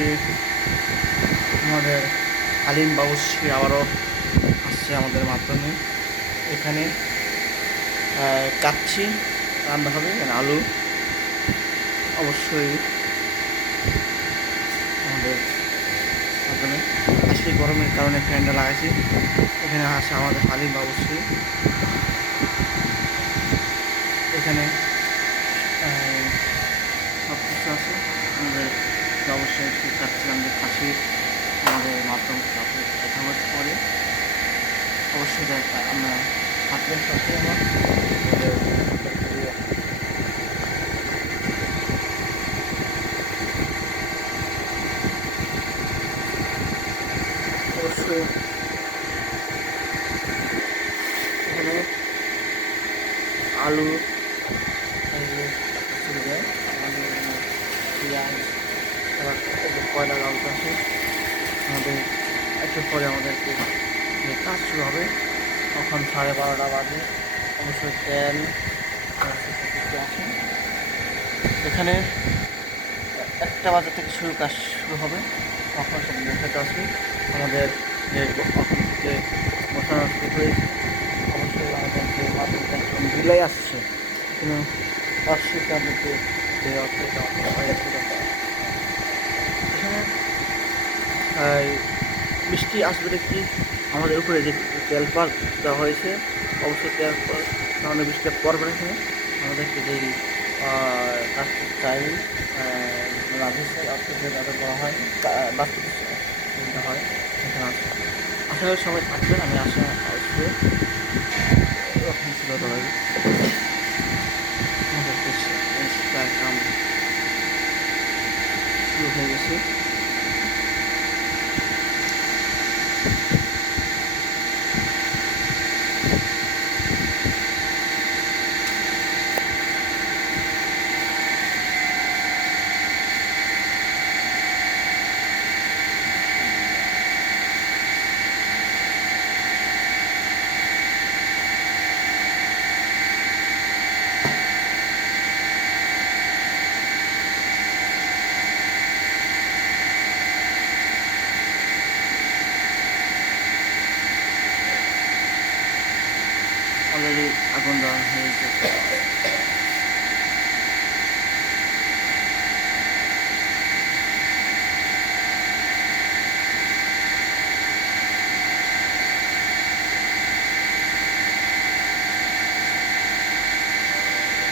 আজকে আমাদের হালিম বাবুর্চি আবারও আসছে আমাদের মাধ্যমে। এখানে কাচ্চি রান্না হবে, এখানে আলু অবশ্যই আমাদের মাধ্যমে। আজকে গরমের কারণে ফ্যানটা লাগাইছি। এখানে আসে আমাদের হালিম বাবুর্চি। এখানে সব কিছু আছে আমাদের অবশ্যই কাচ্চি আমাদের খাসির আমাদের মাধ্যমে দেখা হতে পরে অবশ্যই আমরা হাতের সাথে অবশ্যই এখানে আলু দেয়, আমাদের পেঁয়াজ, তারপর কয়লা লঙ্কা আছে। আমাদের একটু পরে আমাদেরকে কাজ শুরু হবে, তখন 12:30 বাজে। অবশ্যই তেল আছে এখানে। 1টা বাজার থেকে কাজ শুরু হবে, তখন সব বসাতে আসবে। আমাদের যে এখন থেকে বসানো শুরু হয়েছে, অবশ্যই আমাদেরকে মাধ্যমে একজন বিলাই আসছে, কিন্তু অস্বীকার মধ্যে যে অর্থটা হয়েছিল এখানে বৃষ্টি আসবে দেখি। আমাদের উপরে যে তেল পাত দেওয়া হয়েছে, অবশ্যই তেল কারণে বৃষ্টিটা পড়বে না। এখানে আমাদেরকে যেই কাজ চাই রাধে অর্থে যাদের বলা হয় বাস্তব হয় এখানে আছে। আশা করি সবাই থাকবেন, আমি আশা আসবো। এরকম ছিল আমাদের কাম শুরু হয়ে গেছে। অলরেডি আগুন দেওয়া হয়েছে।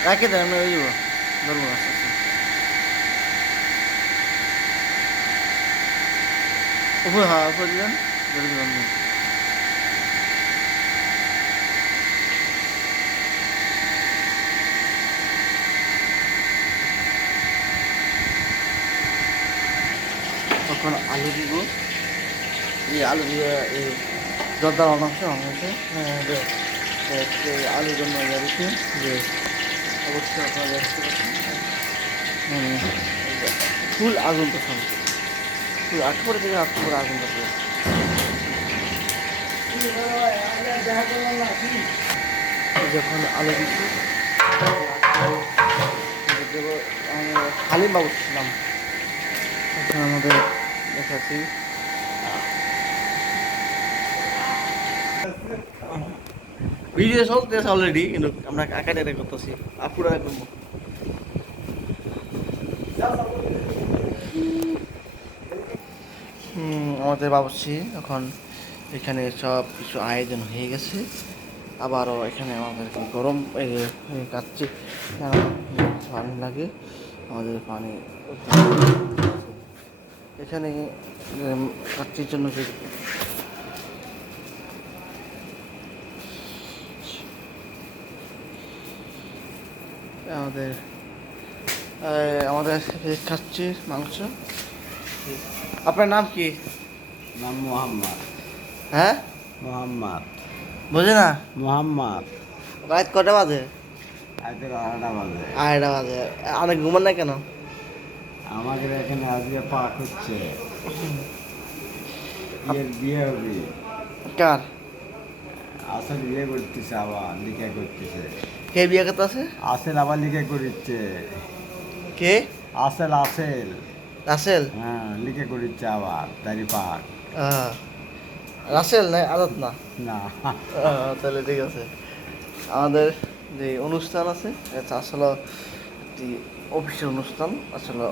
রাখে দেন, আমরা ওই যাবো ধরবো আস্তে আস্তে। উপরে উপরে দিলেন ধরে দিলাম। তখন আলু দিব, এই আলু দিয়ে এই জর্দা মাংস আলুর জন্য দিচ্ছে যে অবশ্যই আপনারা দেখতে পাচ্ছেন ফুল আগুন তখন ফুল আট করে থেকে আট করে আগুন করবে। যখন আলু দিচ্ছি হালিম বাবু ছিলাম, তখন আমাদের দেখাচ্ছি ভিডিও চলতেছে অলরেডি, কিন্তু আমরা কাকাটা করতেছি আপুরা করবো। আমাদের বাবুর্চি এখন এখানে সব কিছু আয়োজন হয়ে গেছে। আবারও এখানে আমাদেরকে গরম কাচ্চি পানি লাগে, আমাদের পানি এখানে কাচ্চির জন্য যে আমাদের আমাদের খাচ্ছি মাংস। আপনার নাম কি? নাম মোহাম্মদ। হ্যাঁ, মোহাম্মদ। বোঝে না? মোহাম্মদ। রাত কটা বাজে? আজকে 12টা বাজে। 2:30 বাজে। অনেক ঘুমান না কেন? আমাদের এখানে আজকে পাক হচ্ছে, বিয়ে হবে। কার? আসল বিয়ে করতেছে, আবার লিখে করতেছে। কে বিয়ে করতে আছে? আসেল আবার লিখে করছে। কে? আসেল আসেল। রাসেল? হ্যাঁ লিখে করিচ্ছে আবার তারি পাক। হ্যাঁ, রাসেল না আদত না। না তাহলে ঠিক আছে। আমাদের যে অনুষ্ঠান আছে এটা আসলে একটি অফিসের অনুষ্ঠান আসলে